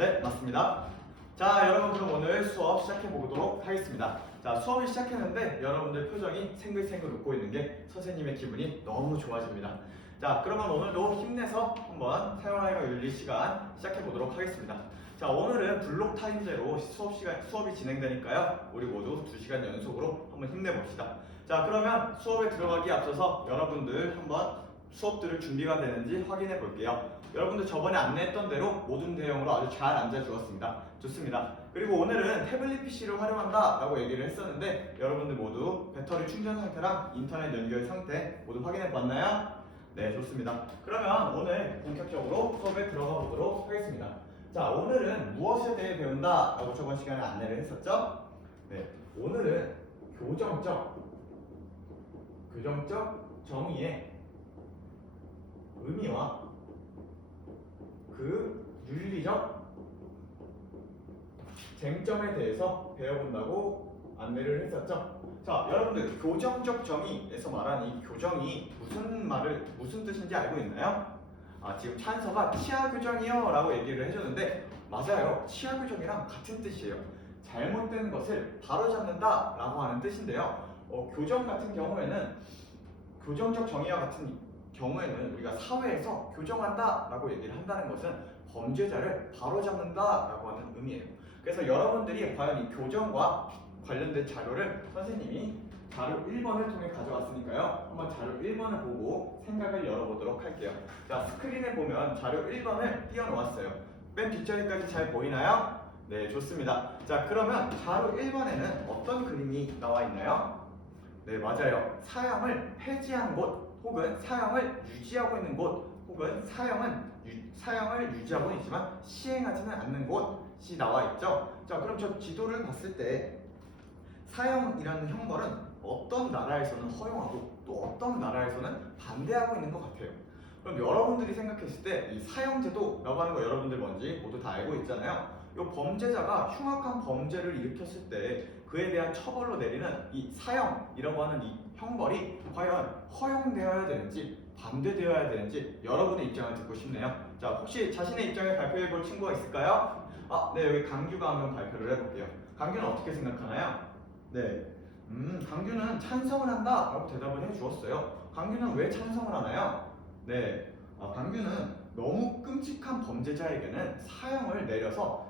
네, 맞습니다. 자, 여러분 그럼 오늘 수업 시작해 보도록 하겠습니다. 자, 수업을 시작했는데 여러분들 표정이 생글생글 웃고 있는 게 선생님의 기분이 너무 좋아집니다. 자, 그러면 오늘도 힘내서 한번 사용하여 윤리 시간 시작해 보도록 하겠습니다. 자, 오늘은 블록 타임제로 수업이 진행되니까요. 우리 모두 2시간 연속으로 한번 힘내봅시다. 자, 그러면 수업에 들어가기 앞서서 여러분들 한번 수업들을 준비가 되는지 확인해 볼게요. 여러분들 저번에 안내했던 대로 모든 대형으로 아주 잘 앉아 주었습니다. 좋습니다. 그리고 오늘은 태블릿 PC를 활용한다 라고 얘기를 했었는데 여러분들 모두 배터리 충전 상태랑 인터넷 연결 상태 모두 확인해 봤나요? 네, 좋습니다. 그러면 오늘 본격적으로 수업에 들어가 보도록 하겠습니다. 자, 오늘은 무엇에 대해 배운다 라고 저번 시간에 안내를 했었죠? 네, 오늘은 교정적 정의의 의미와 그 윤리적 쟁점에 대해서 배워본다고 안내를 했었죠. 자, 여러분들 교정적 정의에서 말하는 이 교정이 무슨 뜻인지 알고 있나요? 지금 찬서가 치아 교정이요 라고 얘기를 해줬는데 맞아요. 치아 교정이랑 같은 뜻이에요. 잘못된 것을 바로잡는다 라고 하는 뜻인데요. 교정 같은 경우에는 교정적 정의와 같은 경우에는 우리가 사회에서 교정한다 라고 얘기를 한다는 것은 범죄자를 바로잡는다 라고 하는 의미예요. 그래서 여러분들이 과연 이 교정과 관련된 자료를 선생님이 자료 1번을 통해 가져왔으니까요. 한번 자료 1번을 보고 생각을 열어보도록 할게요. 자, 스크린에 보면 자료 1번을 띄워놓았어요. 맨 뒷자리까지 잘 보이나요? 네, 좋습니다. 자, 그러면 자료 1번에는 어떤 그림이 나와 있나요? 네, 맞아요. 사형을 폐지한 곳 혹은 사형을 유지하고 있는 곳 혹은 사형을 유지하고 있지만 시행하지는 않는 곳이 나와 있죠. 자, 그럼 저 지도를 봤을 때 사형이라는 형벌은 어떤 나라에서는 허용하고 또 어떤 나라에서는 반대하고 있는 것 같아요. 그럼 여러분들이 생각했을 때 이 사형제도라고 하는 거 여러분들 뭔지 모두 다 알고 있잖아요. 이 범죄자가 흉악한 범죄를 일으켰을 때 그에 대한 처벌로 내리는 이 사형이라고 하는 이 형벌이 과연 허용되어야 되는지 반대되어야 되는지 여러분의 입장을 듣고 싶네요. 자, 혹시 자신의 입장을 발표해 볼 친구가 있을까요? 네, 여기 강규가 한번 발표를 해볼게요. 강규는 어떻게 생각하나요? 네, 강규는 찬성을 한다 라고 대답을 해 주었어요. 강규는 왜 찬성을 하나요? 네, 강규는 너무 끔찍한 범죄자에게는 사형을 내려서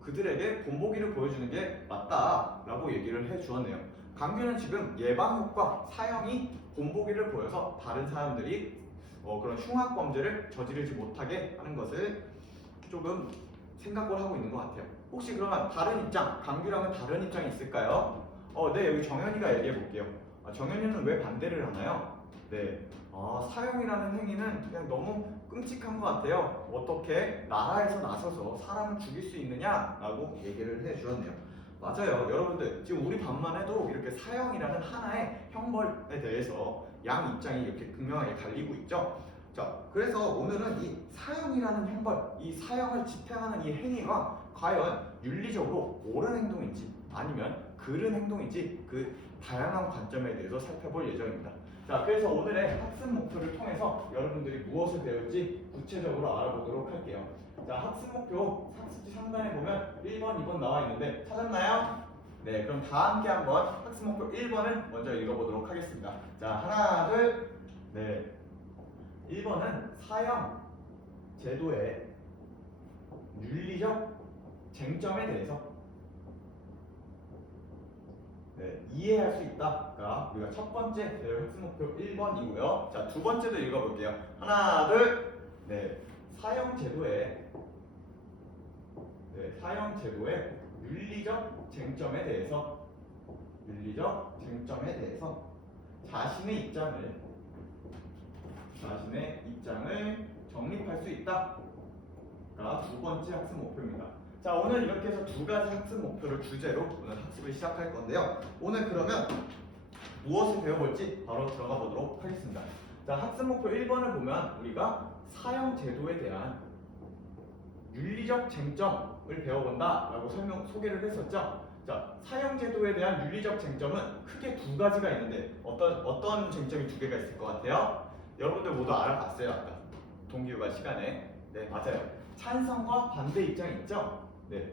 그들에게 본보기를 보여주는 게 맞다라고 얘기를 해 주었네요. 강규는 지금 예방효과, 사형이 본보기를 보여서 다른 사람들이 그런 흉악 범죄를 저지르지 못하게 하는 것을 조금 생각을 하고 있는 것 같아요. 혹시 그러면 다른 입장, 강규랑은 다른 입장이 있을까요? 네, 여기 정현이가 얘기해 볼게요. 정현이는 왜 반대를 하나요? 네, 사형이라는 행위는 그냥 너무 끔찍한 것 같아요. 어떻게 나라에서 나서서 사람을 죽일 수 있느냐라고 얘기를 해 주었네요. 맞아요. 여러분들 지금 우리 반만 해도 이렇게 사형이라는 하나의 형벌에 대해서 양 입장이 이렇게 극명하게 갈리고 있죠. 자, 그래서 오늘은 이 사형이라는 형벌, 이 사형을 집행하는 이 행위가 과연 윤리적으로 옳은 행동인지 아니면 그른 행동인지 그 다양한 관점에 대해서 살펴볼 예정입니다. 자, 그래서 오늘의 학습 목표를 통해서 여러분들이 무엇을 배울지 구체적으로 알아보도록 할게요. 자, 학습 목표 학습지 상단에 보면 1번, 2번 나와 있는데 찾았나요? 네, 그럼 다 함께 한번 학습 목표 1번을 먼저 읽어보도록 하겠습니다. 자, 하나, 둘, 네. 1번은 사형 제도의 윤리적 쟁점에 대해서 이해할 수 있다가 우리가 첫 번째 학습 목표 1번이고요. 자, 두 번째도 읽어볼게요. 하나, 둘, 사형 제도의 윤리적 쟁점에 대해서 자신의 입장을 정립할 수 있다가 두 번째 학습 목표입니다. 자, 오늘 이렇게 해서 두 가지 학습 목표를 주제로 오늘 학습을 시작할 건데요. 오늘 그러면 무엇을 배워볼지 바로 들어가 보도록 하겠습니다. 자, 학습 목표 1번을 보면 우리가 사형 제도에 대한 윤리적 쟁점을 배워본다라고 소개를 했었죠. 자, 사형 제도에 대한 윤리적 쟁점은 크게 두 가지가 있는데 어떤 쟁점이 두 개가 있을 것 같아요? 여러분들 모두 알아봤어요, 아까 동기유발 시간에. 네, 맞아요. 찬성과 반대 입장이 있죠. 네.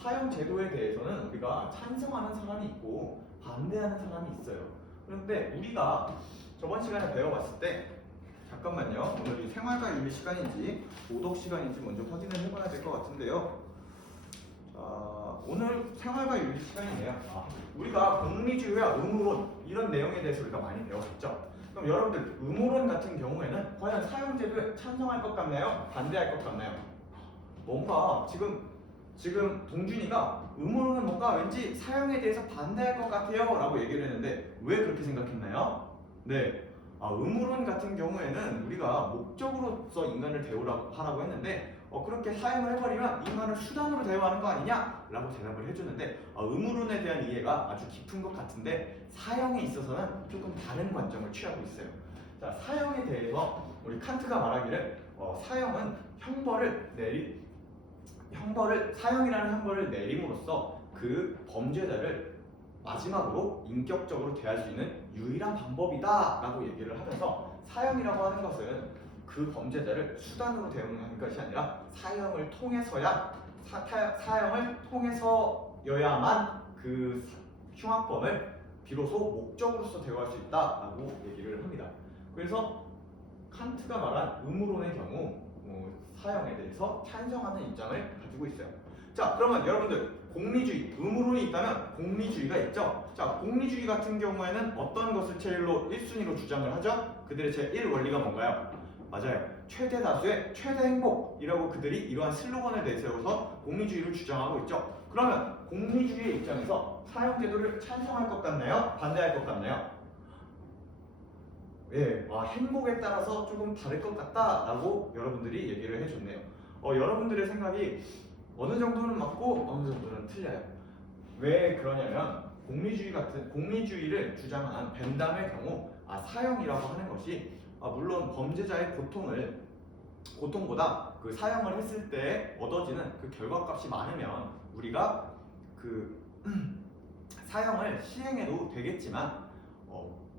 사용 제도에 대해서는 우리가 찬성하는 사람이 있고 반대하는 사람이 있어요. 그런데 우리가 저번 시간에 배워봤을 때 잠깐만요. 오늘이 생활과 윤리 시간인지 도덕 시간인지 먼저 확인을 해봐야 될 것 같은데요. 오늘 생활과 윤리 시간이네요. 우리가 공리주의와 의무론 이런 내용에 대해서 우리가 많이 배웠었죠. 그럼 여러분들 의무론 같은 경우에는 과연 사용제도에 찬성할 것 같나요? 반대할 것 같나요? 뭔가 지금 동준이가 의무론은 뭔가 왠지 사용에 대해서 반대할 것 같아요 라고 얘기를 했는데 왜 그렇게 생각했나요? 네. 의무론 같은 경우에는 우리가 목적으로서 인간을 하라고 했는데 그렇게 사용을 해버리면 인간을 수단으로 대우하는 거 아니냐? 라고 대답을 해주는데 의무론에 대한 이해가 아주 깊은 것 같은데 사용에 있어서는 조금 다른 관점을 취하고 있어요. 자, 사용에 대해서 우리 칸트가 말하기를 사용은 사형이라는 형벌을 내림으로써 그 범죄자를 마지막으로 인격적으로 대할 수 있는 유일한 방법이다 라고 얘기를 하면서 사형이라고 하는 것은 그 범죄자를 수단으로 대우하는 것이 아니라 사형을 통해서여야만 그 흉악범을 비로소 목적으로서 대우할 수 있다라고 얘기를 합니다. 그래서 칸트가 말한 의무론의 경우 사형에 대해서 찬성하는 입장을 가지고 있어요. 자, 그러면 여러분들 공리주의, 의무론이 있다면 공리주의가 있죠. 자, 공리주의 같은 경우에는 어떤 것을 제일로 1순위로 주장을 하죠? 그들의 제1원리가 뭔가요? 맞아요. 최대 다수의 최대 행복이라고 그들이 이러한 슬로건을 내세워서 공리주의를 주장하고 있죠. 그러면 공리주의의 입장에서 사형제도를 찬성할 것 같나요? 반대할 것 같나요? 예, 행복에 따라서 조금 다를 것 같다라고 여러분들이 얘기를 해줬네요. 여러분들의 생각이 어느 정도는 맞고 어느 정도는 틀려요. 왜 그러냐면 공리주의를 주장한 벤담의 경우 사형이라고 하는 것이 물론 범죄자의 고통보다 그 사형을 했을 때 얻어지는 그 결과값이 많으면 우리가 그 사형을 시행해도 되겠지만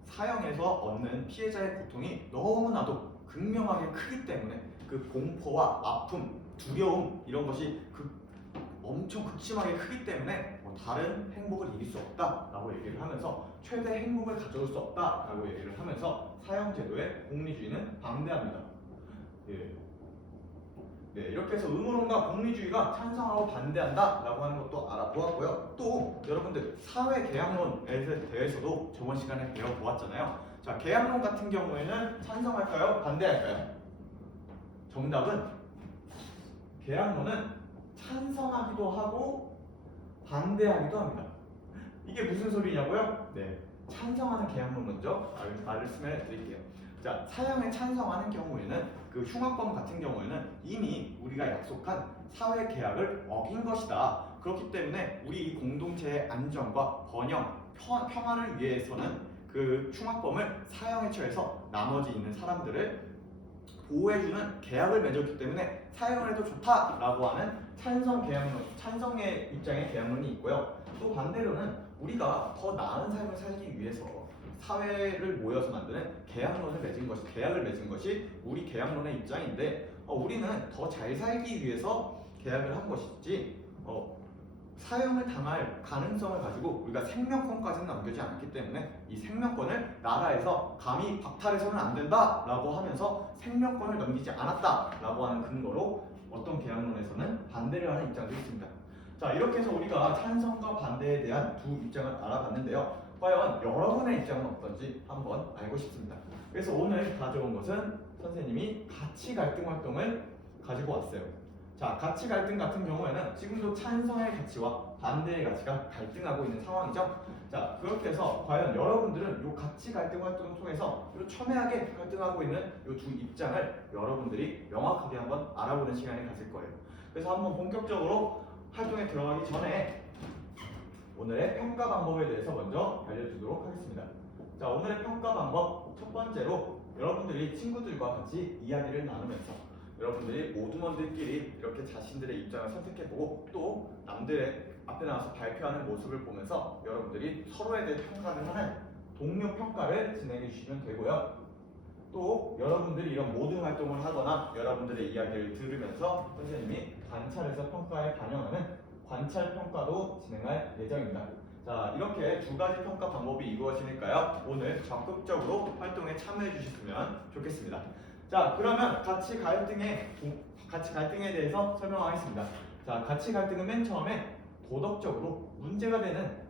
사형에서 얻는 피해자의 고통이 너무나도 극명하게 크기 때문에 그 공포와 아픔, 두려움 이런 것이 엄청 극심하게 크기 때문에 다른 행복을 이길 수 없다라고 얘기를 하면서 최대 행복을 가져올 수 없다라고 얘기를 하면서 사형제도의 공리주의는 반대합니다. 예. 네, 이렇게 해서 의무론과 공리주의가 찬성하고 반대한다라고 하는 것도 알아보았고요. 또 여러분들 사회계약론에 대해서도 저번 시간에 배워보았잖아요. 자, 계약론 같은 경우에는 찬성할까요? 반대할까요? 정답은 계약론은 찬성하기도 하고 반대하기도 합니다. 이게 무슨 소리냐고요? 네, 찬성하는 계약론 먼저 말씀해 드릴게요. 자, 사형에 찬성하는 경우에는 그 흉악범 같은 경우에는 이미 우리가 약속한 사회 계약을 어긴 것이다. 그렇기 때문에 우리 공동체의 안전과 평화를 위해서는 그 흉악범을 사형에 처해서 나머지 있는 사람들을 보호해주는 계약을 맺었기 때문에 사형을 해도 좋다라고 하는 찬성의 입장의 계약론이 있고요. 또 반대로는 우리가 더 나은 삶을 살기 위해서 사회를 모여서 만드는 계약을 맺은 것이 우리 계약론의 입장인데 우리는 더 잘 살기 위해서 계약을 한 것이지 사형을 당할 가능성을 가지고 우리가 생명권까지는 남겨지 않았기 때문에 이 생명권을 나라에서 감히 박탈해서는 안 된다라고 하면서 생명권을 넘기지 않았다라고 하는 근거로 어떤 계약론에서는 반대를 하는 입장도 있습니다. 자, 이렇게 해서 우리가 찬성과 반대에 대한 두 입장을 알아봤는데요. 과연 여러분의 입장은 어떤지 한번 알고 싶습니다. 그래서 오늘 가져온 것은 선생님이 가치 갈등 활동을 가지고 왔어요. 자, 가치 갈등 같은 경우에는 지금도 찬성의 가치와 반대의 가치가 갈등하고 있는 상황이죠. 자, 그렇게 해서 과연 여러분들은 이 가치 갈등 활동을 통해서 이 첨예하게 갈등하고 있는 이 두 입장을 여러분들이 명확하게 한번 알아보는 시간을 가질 거예요. 그래서 한번 본격적으로 활동에 들어가기 전에 오늘의 평가 방법에 대해서 먼저 알려드리도록 하겠습니다. 자, 오늘의 평가 방법 첫 번째로 여러분들이 친구들과 같이 이야기를 나누면서 여러분들이 모두먼들끼리 이렇게 자신들의 입장을 선택해보고 또 남들의 앞에 나와서 발표하는 모습을 보면서 여러분들이 서로에 대해 평가를 하는 동료 평가를 진행해 주시면 되고요. 또 여러분들이 이런 모든 활동을 하거나 여러분들의 이야기를 들으면서 선생님이 관찰해서 평가에 반영하는 관찰 평가도 진행할 예정입니다. 자, 이렇게 두 가지 평가 방법이 이루어지니까요. 오늘 적극적으로 활동에 참여해 주셨으면 좋겠습니다. 자, 그러면 가치 갈등에 대해서 설명하겠습니다. 자, 가치 갈등은 맨 처음에 도덕적으로 문제가 되는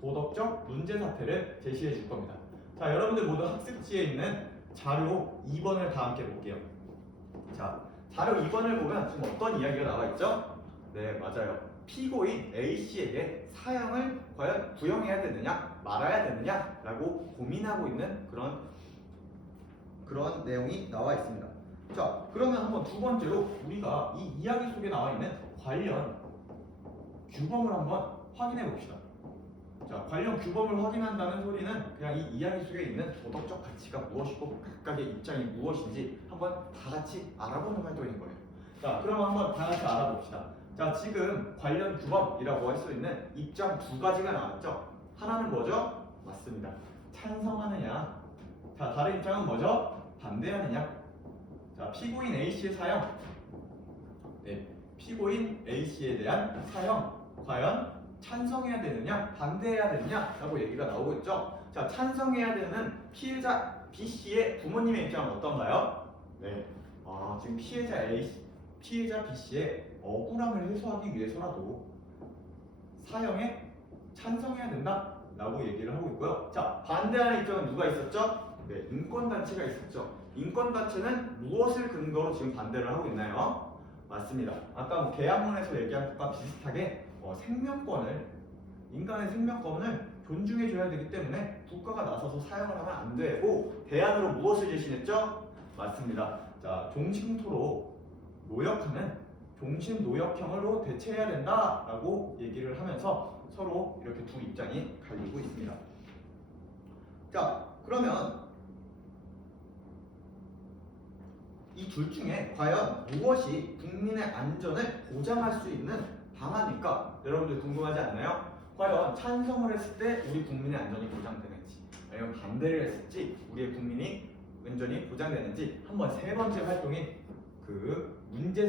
도덕적 문제 사태를 제시해 줄 겁니다. 자, 여러분들 모두 학습지에 있는 자료 2번을 다 함께 볼게요. 자, 자료 2번을 보면 지금 어떤 이야기가 나와 있죠? 네, 맞아요. 피고인 A씨에게 사형을 과연 구형해야 되느냐 말아야 되느냐라고 고민하고 있는 그런 내용이 나와 있습니다. 자, 그러면 한번 두 번째로 우리가 이 이야기 속에 나와 있는 관련 규범을 한번 확인해 봅시다. 자, 관련 규범을 확인한다는 소리는 그냥 이 이야기 속에 있는 도덕적 가치가 무엇이고 각각의 입장이 무엇인지 한번 다 같이 알아보는 활동인 거예요. 자, 그럼 한번 다 같이 알아봅시다. 자, 지금 관련 규범이라고 할 수 있는 입장 두 가지가 나왔죠. 하나는 뭐죠? 맞습니다. 찬성하느냐. 자, 다른 입장은 뭐죠? 반대하느냐. 자, 피고인 A씨의 사형. 네, 피고인 A씨에 대한 사형 과연 찬성해야 되느냐 반대해야 되느냐라고 얘기가 나오고 있죠. 자, 찬성해야 되는 피해자 B씨의 부모님의 입장은 어떤가요? 네, 지금 피해자 B씨의 억울함을 해소하기 위해서라도 사형에 찬성해야 된다라고 얘기를 하고 있고요. 자, 반대하는 입장은 누가 있었죠? 네, 인권단체가 있었죠. 인권단체는 무엇을 근거로 지금 반대를 하고 있나요? 맞습니다. 아까 계약문에서 얘기한 것과 비슷하게 인간의 생명권을 존중해줘야 되기 때문에 국가가 나서서 사용을 하면 안 되고 대안으로 무엇을 제시했죠? 맞습니다. 자, 종신토로 노역하는 종신노역형으로 대체해야 된다라고 얘기를 하면서 서로 이렇게 두 입장이 갈리고 있습니다. 자, 그러면 이 둘 중에 과연 무엇이 국민의 안전을 보장할 수 있는 방안일까? 여러분들 궁금하지 않나요? 과연 찬성을 했을 때 우리 국민의 안전이 보장되는지 아니면 반대를 했을지 우리의 국민이 안전이 보장되는지 한번 세 번째 활동인 그 문제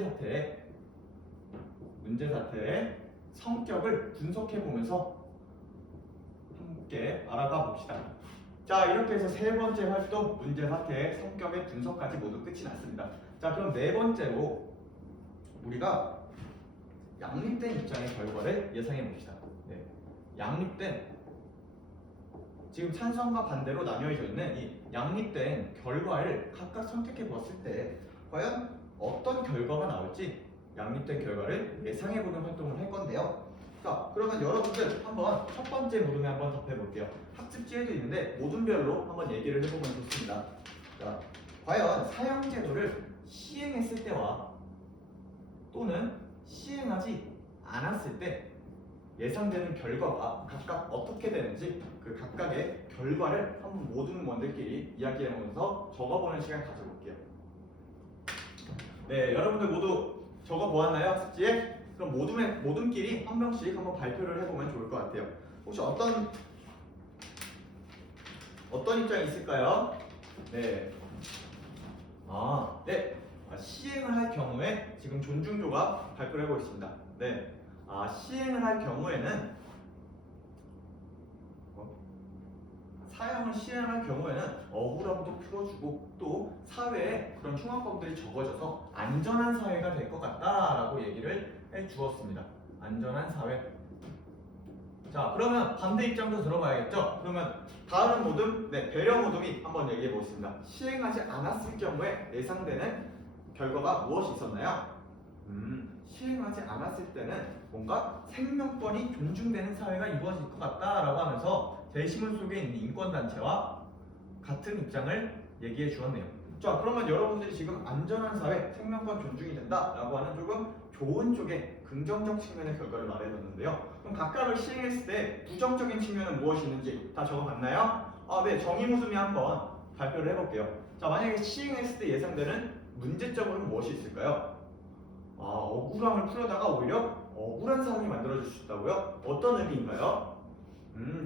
사태의 성격을 분석해 보면서 함께 알아가 봅시다. 자, 이렇게 해서 세 번째 활동 문제 사태의 성격의 분석까지 모두 끝이 났습니다. 자, 그럼 네 번째로 우리가 양립된 입장의 결과를 예상해 봅시다. 네, 양립된 지금 찬성과 반대로 나뉘어져 있는 이 양립된 결과를 각각 선택해 보았을 때 과연 어떤 결과가 나올지 양립된 결과를 예상해 보는 활동을 할 건데요. 자, 그러면 여러분들 한번 첫 번째 물음에 한번 답해 볼게요. 학습지에도 있는데 모둠별로 한번 얘기를 해보면 좋습니다. 자, 과연 사형제도를 시행했을 때와 또는 시행하지 않았을 때 예상되는 결과가 각각 어떻게 되는지 그 각각의 결과를 한번 모든 원들끼리 이야기해보면서 적어보는 시간 가져볼게요. 네, 여러분들 모두 적어보았나요? 학습지에? 그럼 모둠끼리 한 명씩 한번 발표를 해보면 좋을 것 같아요. 혹시 어떤 입장이 있을까요? 네. 네. 시행을 할 경우에 지금 존중조가 발표를 하고 있습니다. 네. 시행을 할 경우에는 사형을 시행할 경우에는 억울함도 풀어주고 또 사회에 그런 흉악범들이 적어져서 안전한 사회가 될 것 같다라고 얘기를 해주었습니다. 안전한 사회. 자, 그러면 반대 입장도 들어봐야겠죠? 그러면 다음 모둠, 배려 모둠이 한번 얘기해 보겠습니다. 시행하지 않았을 경우에 예상되는 결과가 무엇이 있었나요? 시행하지 않았을 때는 뭔가 생명권이 존중되는 사회가 이루어질 것 같다라고 하면서 대시문 속에 있는 인권단체와 같은 입장을 얘기해 주었네요. 자, 그러면 여러분들이 지금 안전한 사회, 생명권 존중이 된다라고 하는 조금 좋은 쪽의 긍정적 측면의 결과를 말해줬는데요. 그럼 각각을 시행했을 때 부정적인 측면은 무엇이 있는지 다 적어봤나요? 네, 정의무수미 한번 발표를 해볼게요. 자, 만약에 시행했을 때 예상되는 문제점은 무엇이 있을까요? 억울함을 풀려다가 오히려 억울한 상황이 만들어질 수 있다고요? 어떤 의미인가요?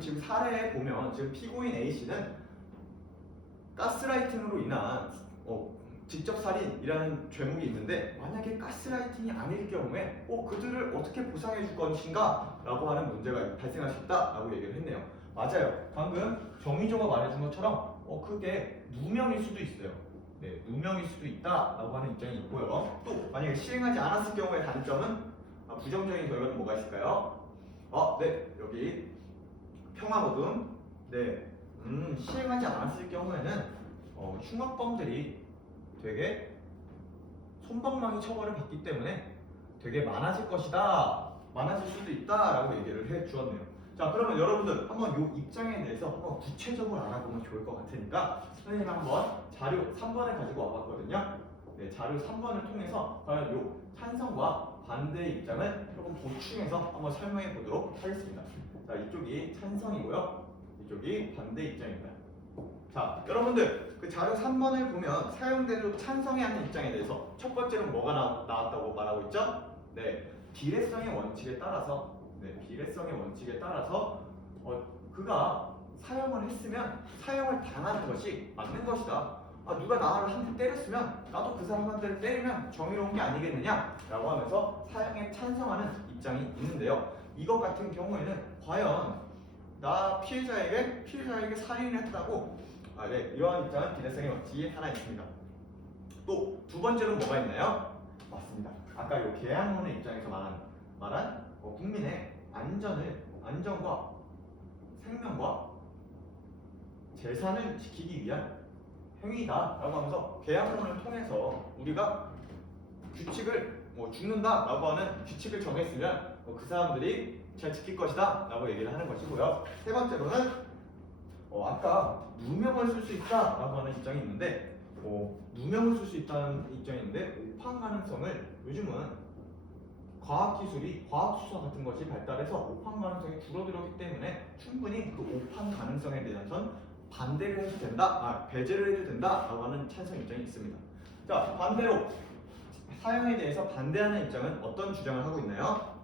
지금 사례에 보면 지금 피고인 A씨는 가스라이팅으로 인한 직접 살인이라는 죄목이 있는데 만약에 가스라이팅이 아닐 경우에 그들을 어떻게 보상해 줄 것인가 라고 하는 문제가 발생할 수 있다라고 얘기를 했네요. 맞아요. 방금 정의조가 말해준 것처럼 그게 누명일 수도 있어요. 네, 누명일 수도 있다라고 하는 입장이 있고요. 또 만약에 시행하지 않았을 경우의 단점은 부정적인 결과는 뭐가 있을까요? 네, 여기 평화모금. 네, 시행하지 않았을 경우에는 흉악범들이 되게 솜방망이 처벌을 받기 때문에 되게 많아질 것이다, 많아질 수도 있다라고 얘기를 해 주었네요. 자, 그러면 여러분들 한번 이 입장에 대해서 한번 구체적으로 알아보면 좋을 것 같으니까 선생님이 한번 자료 3번을 가지고 와봤거든요. 네, 자료 3번을 통해서 과연 이 찬성과 반대의 입장을 조금 보충해서 한번 설명해 보도록 하겠습니다. 자, 이쪽이 찬성이고요, 이쪽이 반대 입장입니다. 자, 여러분들 그 자료 3번을 보면 사용대로 찬성이 하는 입장에 대해서 첫 번째로 뭐가 나왔다고 말하고 있죠? 네, 비례성의 원칙에 따라서 그가 사용을 했으면 사용을 당하는 것이 맞는 것이다. 누가 나를 한 대 때렸으면 나도 그 사람한테를 때리면 정의로운 게 아니겠느냐라고 하면서 사용에 찬성하는 입장이 있는데요. 이것 같은 경우에는 과연 나 피해자에게 살인을 했다고 네, 이러한 입장은 비례성의 원칙이 하나 있습니다. 또 두 번째로는 뭐가 있나요? 맞습니다. 아까 이 계약론의 입장에서 말한 국민의 안전과 생명과 재산을 지키기 위한 행위다라고 하면서 계약론을 통해서 우리가 규칙을 죽는다라고 하는 규칙을 정했으면 그 사람들이 잘 지킬 것이다라고 얘기를 하는 것이고요. 세 번째로는 아까 누명을 쓸 수 있다라고 하는 입장이 있는데 누명을 쓸 수 있다는 입장이 있는데 오판 가능성을 요즘은 과학기술이 과학수사 같은 것이 발달해서 오판 가능성이 줄어들었기 때문에 충분히 그 오판 가능성에 대해서는 반대를 해도 된다, 배제를 해도 된다라고 하는 찬성 입장이 있습니다. 자, 반대로 사용에 대해서 반대하는 입장은 어떤 주장을 하고 있나요?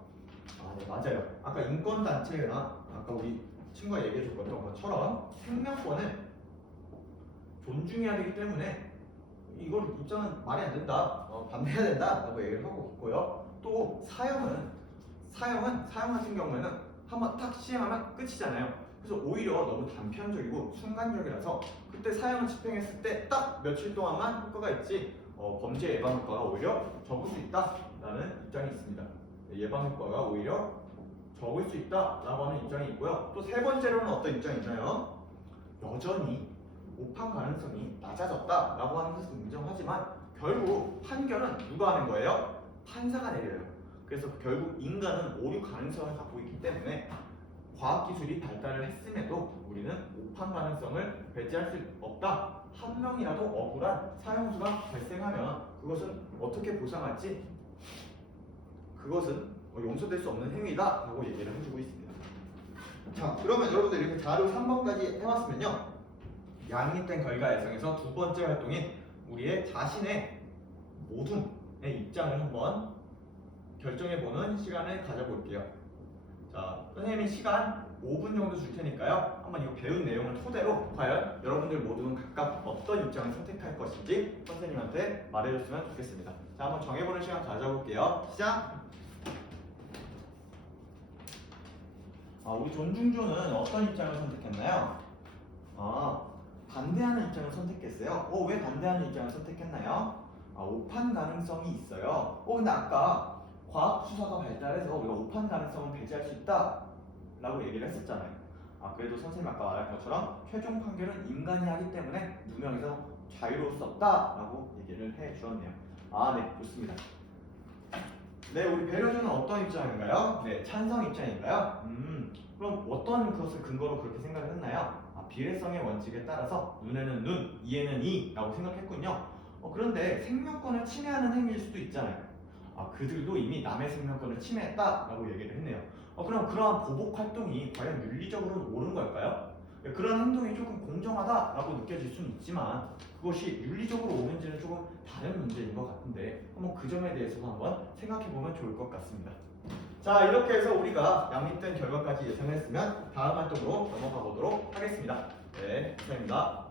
네, 맞아요. 아까 인권단체나 아까 우리 친구가 얘기해 줬던 것처럼 생명권을 존중해야 되기 때문에 이걸 입장은 말이 안 된다, 반대해야 된다라고 얘기를 하고 있고요. 또 사형 같은 경우에는 한번 딱 시행하면 끝이잖아요. 그래서 오히려 너무 단편적이고 순간적이라서 그때 사형을 집행했을 때 딱 며칠 동안만 효과가 있지 범죄 예방 효과가 오히려 적을 수 있다라는 입장이 있습니다. 예방 효과가 오히려 적을 수 있다라고 하는 입장이 있고요. 또 세 번째로는 어떤 입장이 있나요? 여전히 오판 가능성이 낮아졌다라고 하는 것을 인정하지만 결국 판결은 누가 하는 거예요? 판사가 내려요. 그래서 결국 인간은 오류 가능성을 갖고 있기 때문에 과학기술이 발달을 했음에도 우리는 오판 가능성을 배제할 수 없다. 한 명이라도 억울한 사형수가 발생하면 그것은 어떻게 보상할지 그것은 용서될 수 없는 행위다 라고 얘기를 해주고 있습니다. 자, 그러면 여러분들 이렇게 자료 3번까지 해왔으면요, 양립된 결과 예상에서 두 번째 활동인 우리의 자신의 모둠의 입장을 한번 결정해보는 시간을 가져볼게요. 자, 선생님이 시간 5분 정도 줄 테니까요, 한번 이거 배운 내용을 토대로 과연 여러분들 모두는 각각 어떤 입장을 선택할 것인지 선생님한테 말해줬으면 좋겠습니다. 자, 한번 정해보는 시간 가져볼게요. 시작! 우리 존중조는 어떤 입장을 선택했나요? 반대하는 입장을 선택했어요. 왜 반대하는 입장을 선택했나요? 오판 가능성이 있어요. 근데 아까 과학 수사가 발달해서 우리가 오판 가능성을 배제할 수 있다라고 얘기를 했었잖아요. 그래도 선생님 아까 말한 것처럼 최종 판결은 인간이 하기 때문에 누명에서 자유로울 수 없다라고 얘기를 해 주었네요. 네, 좋습니다. 네, 우리 배려조는 어떤 입장인가요? 네, 찬성 입장인가요? 그럼 어떤 것을 근거로 그렇게 생각을 했나요? 비례성의 원칙에 따라서 눈에는 눈, 이에는 이라고 생각했군요. 그런데 생명권을 침해하는 행위일 수도 있잖아요. 그들도 이미 남의 생명권을 침해했다라고 얘기를 했네요. 그럼 그러한 보복 활동이 과연 윤리적으로는 옳은 걸까요? 그런 행동이 조금 공정하다라고 느껴질 수는 있지만 그것이 윤리적으로 옳은지는 조금 다른 문제인 것 같은데 한번 그 점에 대해서도 한번 생각해보면 좋을 것 같습니다. 자, 이렇게 해서 우리가 양립된 결과까지 예상했으면 다음 활동으로 넘어가 보도록 하겠습니다. 네, 감사합니다.